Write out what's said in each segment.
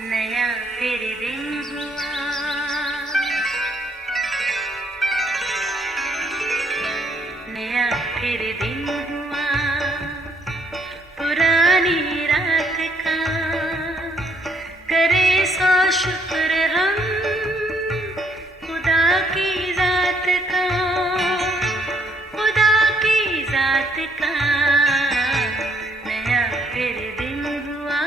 नया फिर दिन हुआ, नया फिर दिन हुआ, पुरानी रात का करे सो शुक्र हम खुदा की जात का, खुदा की जात का नया फिर दिन हुआ।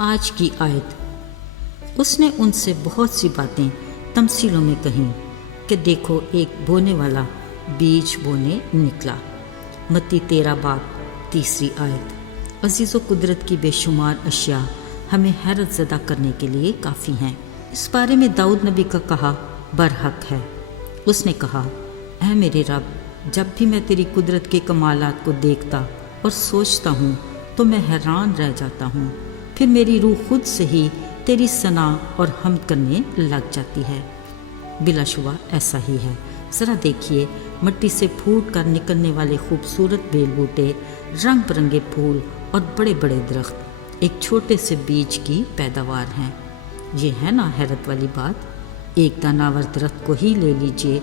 आज की आयत। उसने उनसे बहुत सी बातें तमसीलों में कहीं कि देखो एक बोने वाला बीज बोने निकला। मत्ती 13 बाब 3 आयत। अजीज़ो, कुदरत की बेशुमार अशिया हमें हैरत ज़दा करने के लिए काफ़ी हैं। इस बारे में दाऊद नबी का कहा बरहक है। उसने कहा, ऐ मेरे रब, जब भी मैं तेरी कुदरत के कमालात को देखता और सोचता हूँ तो मैं हैरान रह जाता हूँ। फिर मेरी रूह खुद से ही तेरी सना और हमद करने लग जाती है। बिलाशुबा ऐसा ही है। ज़रा देखिए, मिट्टी से फूट कर निकलने वाले खूबसूरत बेल बूटे, रंग बिरंगे फूल और बड़े बड़े दरख्त एक छोटे से बीज की पैदावार हैं। ये है ना हैरत वाली बात। एक दानावर दरख्त को ही ले लीजिए,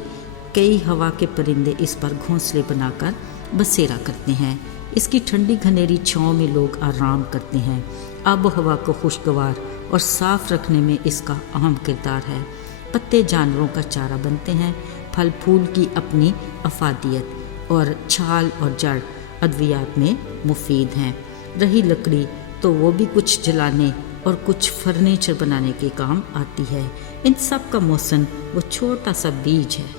कई हवा के परिंदे इस पर घोंसले बनाकर बसेरा करते हैं। इसकी ठंडी घनेरी छाँव में लोग आराम करते हैं। आबो हवा को खुशगवार और साफ रखने में इसका अहम किरदार है। पत्ते जानवरों का चारा बनते हैं, फल फूल की अपनी अफादियत और छाल और जड़ अद्वियात में मुफीद हैं। रही लकड़ी तो वो भी कुछ जलाने और कुछ फर्नीचर बनाने के काम आती है। इन सब का मौसम वो छोटा सा बीज है।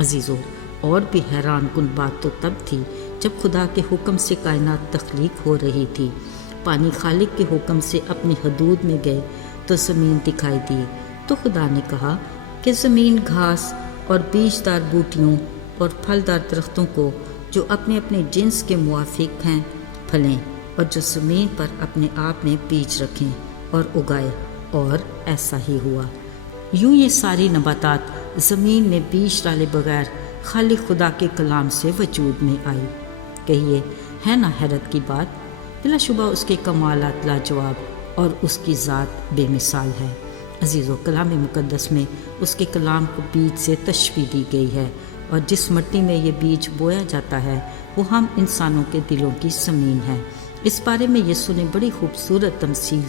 अजीज़ों, और भी हैरान कुन बात तो तब थी जब खुदा के हुक्म से कायनात तख्लीक हो रही थी। पानी खालिक के हुक्म से अपनी हदूद में गए तो ज़मीन दिखाई दी। तो खुदा ने कहा कि ज़मीन घास और बीजदार बूटियों और फलदार दरख्तों को जो अपने अपने जिन्स के मुआफिक हैं फलें, और जो ज़मीन पर अपने आप में बीज रखें और उगाए। और ऐसा ही हुआ। यूँ ये सारी नबातात ज़मीन में बीज डाले बगैर खालिक खुदा के कलाम से वजूद में आई। कहिए, है ना हैरत की बात। बिलाशुबा उसके कमालात लाजवाब और उसकी ज़ात बेमिसाल है। अजीज़ों, कलाम मुक़द्दस में उसके कलाम को बीज से तशबीह दी गई है, और जिस मिट्टी में ये बीज बोया जाता है वो हम इंसानों के दिलों की ज़मीन है। इस बारे में यीशु ने बड़ी खूबसूरत तमसील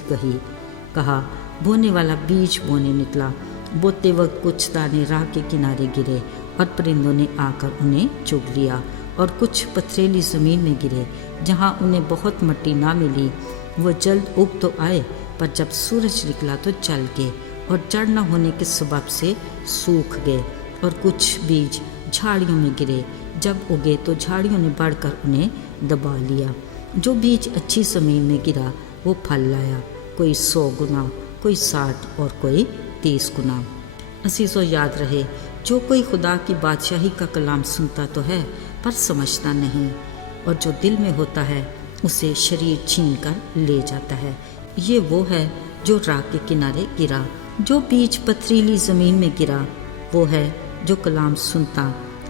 कहा, बोने वाला बीज बोने निकला। बोते वक्त कुछ दाने राह के किनारे गिरे और परिंदों ने आकर उन्हें चुग लिया, और कुछ पथरीली ज़मीन में गिरे जहाँ उन्हें बहुत मिट्टी ना मिली। वो जल्द उग तो आए, पर जब सूरज निकला तो जल गए और जड़ न होने के सबब से सूख गए। और कुछ बीज झाड़ियों में गिरे, जब उगे तो झाड़ियों ने बढ़कर उन्हें दबा लिया। जो बीज अच्छी ज़मीन में गिरा वो फल लाया, कोई 100 गुना, कोई 60 और कोई 30 गुना। अजीज़ों, याद रहे, जो कोई खुदा की बादशाही का कलाम सुनता तो है पर समझता नहीं, और जो दिल में होता है उसे शरीर छीन कर ले जाता है। ये वो है जो राह के किनारे गिरा। जो बीज पथरीली ज़मीन में गिरा वो है जो कलाम सुनता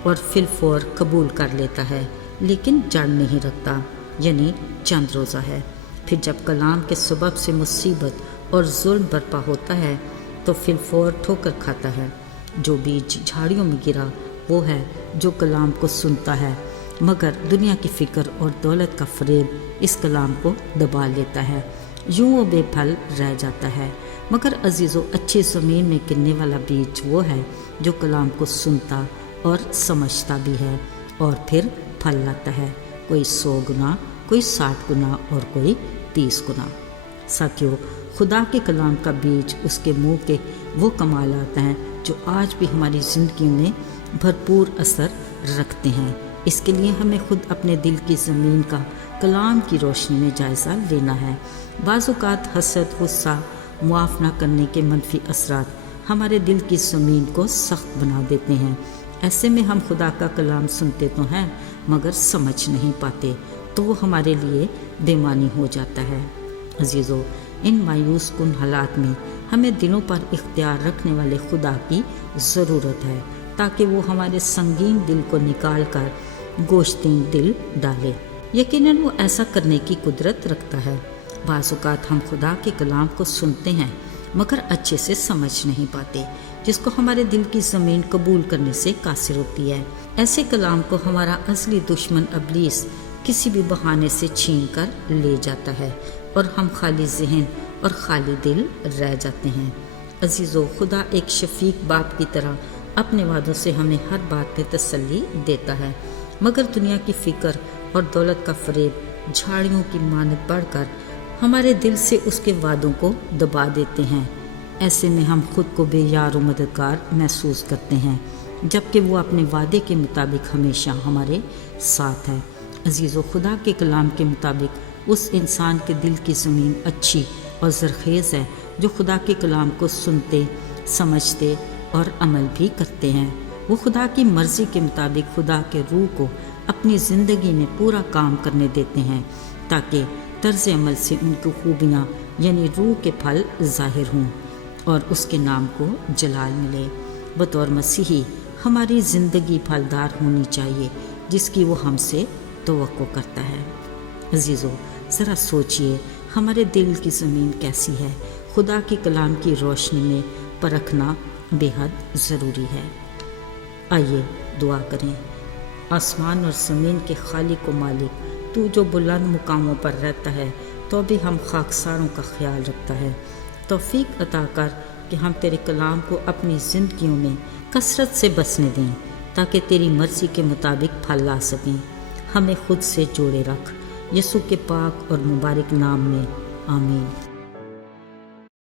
और फिलफौर कबूल कर लेता है, लेकिन जड़ नहीं रखता, यानी चंद रोज़ा है। फिर जब कलाम के सबब से मुसीबत और जुल्म बर्पा होता है तो फिलफौर ठोकर खाता है। जो बीज झाड़ियों में गिरा वो है जो कलाम को सुनता है, मगर दुनिया की फ़िक्र और दौलत का फ़रेब इस कलाम को दबा लेता है। यूँ वो बेफल रह जाता है। मगर अजीज़ों, अच्छी ज़मीन में गिरने वाला बीज वो है जो कलाम को सुनता और समझता भी है, और फिर फल लाता है, कोई 100 गुना, कोई 60 गुना और कोई 30 गुना। साथियों, खुदा के कलाम का बीज, उसके मुँह के वो कमालात हैं जो आज भी हमारी ज़िंदगी में भरपूर असर रखते हैं। इसके लिए हमें खुद अपने दिल की ज़मीन का कलाम की रोशनी में जायज़ा लेना है। बाज़-औक़ात हसद, गुस्सा, मुआफ़ ना करने के मनफी असरात हमारे दिल की ज़मीन को सख्त बना देते हैं। ऐसे में हम खुदा का कलाम सुनते तो हैं मगर समझ नहीं पाते, तो वो हमारे लिए बेमानी हो जाता है। अजीज़ों, इन मायूस कुन हालात में हमें दिलों पर इख्तियार रखने वाले खुदा की ज़रूरत है, ताकि वो हमारे संगीन दिल को निकाल कर गोश्तीन दिल डाले। यकीनन वो ऐसा करने की कुदरत रखता है। बाज़ औक़ात हम खुदा के कलाम को सुनते हैं मगर अच्छे से समझ नहीं पाते, जिसको हमारे दिल की ज़मीन कबूल करने से कासिर होती है। ऐसे कलाम को हमारा असली दुश्मन इब्लीस किसी भी बहाने से छीन कर ले जाता है और हम खाली ज़हन और खाली दिल रह जाते हैं। अजीज़ों, खुदा एक शफीक बाप की तरह अपने वादों से हमें हर बात में तसल्ली देता है, मगर दुनिया की फ़िक्र और दौलत का फ़रेब झाड़ियों की मानद बढ़कर हमारे दिल से उसके वादों को दबा देते हैं। ऐसे में हम खुद को बेयार और मददगार महसूस करते हैं, जबकि वो अपने वादे के मुताबिक हमेशा हमारे साथ है। अजीज़ों, खुदा के कलाम के मुताबिक उस इंसान के दिल की ज़मीन अच्छी और ज़रख़ेज़ है जो खुदा के कलाम को सुनते, समझते और अमल भी करते हैं। वो खुदा की मर्ज़ी के मुताबिक खुदा के रूह को अपनी ज़िंदगी में पूरा काम करने देते हैं, ताकि तर्ज़ अमल से उनकी खूबियाँ यानी रूह के फल ज़ाहिर हों और उसके नाम को जलाल मिले। बतौर मसीही हमारी ज़िंदगी फलदार होनी चाहिए, जिसकी वो हमसे तवक्को करता है। अजीज़ों, ज़रा सोचिए हमारे दिल की ज़मीन कैसी है। खुदा के कलाम की रोशनी में परखना बेहद ज़रूरी है। आइए दुआ करें। आसमान और ज़मीन के खालिक व मालिक, तू जो बुलंद मुकामों पर रहता है तो भी हम खाकसारों का ख्याल रखता है। तौफीक अता कर कि हम तेरे कलाम को अपनी ज़िंदगियों में कसरत से बसने दें, ताकि तेरी मर्ज़ी के मुताबिक फल ला सकें। हमें खुद से जोड़े रख, यीशु के पाक और मुबारक नाम में, आमीन।